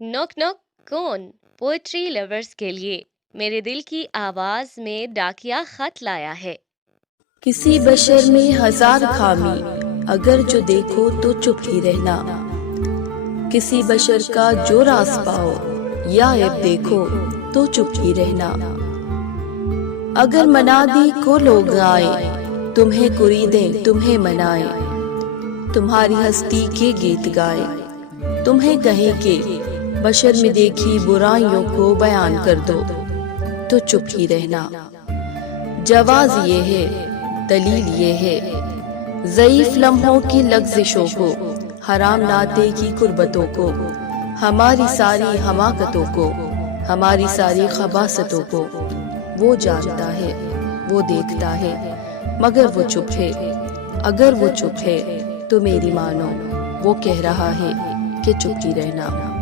Knock knock कौन? Poetry lovers के लिए मेरे दिल की आवाज में डाकिया खत लाया है। किसी बशर में हजार खामी, अगर जो देखो तो चुप ही रहना। किसी बशर का जो रास पाओ या ऐब देखो तो चुप ही रहना। अगर मनादी को लोग आए, तुम्हें कुरीदें तुम्हें मनाए, तुम्हारी हस्ती के गीत गाए, तुम्हें कहे कि बशर में देखी बुराइयों को बयान कर दो तो चुप ही रहना। जवाज ये है, दलील ये है, ज़ईफ लम्हों की लग़ज़िशों को, हराम नाते की कुर्बतों को, हमारी सारी हमाकतों को, हमारी सारी खबासतों को वो जानता है, वो देखता है, मगर वो चुप है। अगर वो चुप है तो मेरी मानो वो कह रहा है कि चुप ही रहना।